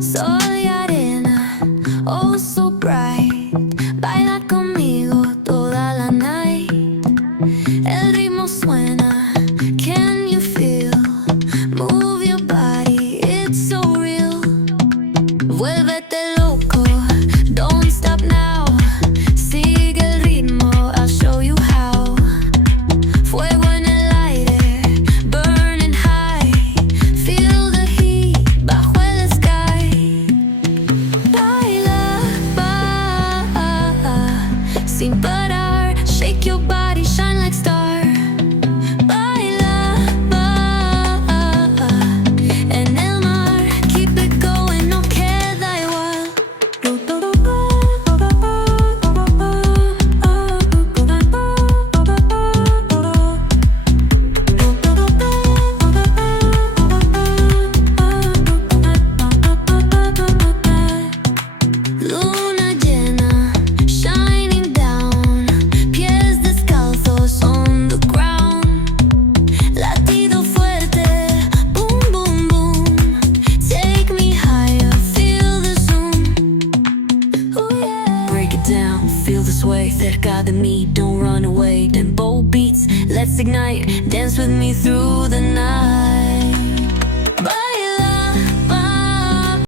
Sol y arena, oh so bright. Baila conmigo toda la night. El ritmo suena, can you feel? Move your body, it's so real. Vuélvete loco, don't stop now. Sigue el ritmo, I'll show you how. Fuego en el aire, burning high. Feel the heat bajo el sky. Baila, sin parar. Shake your body, shine like star. Baila, en el mar. Keep it going, no queda igual. Luna llena, shining down. Pies descalzos on the ground. Latido fuerte, boom, boom, boom. Take me higher, feel the zoom. Oh yeah. Break it down, feel the sway. Cerca de mí, don't run away. Tempo beats, let's ignite. Dance with me through the night.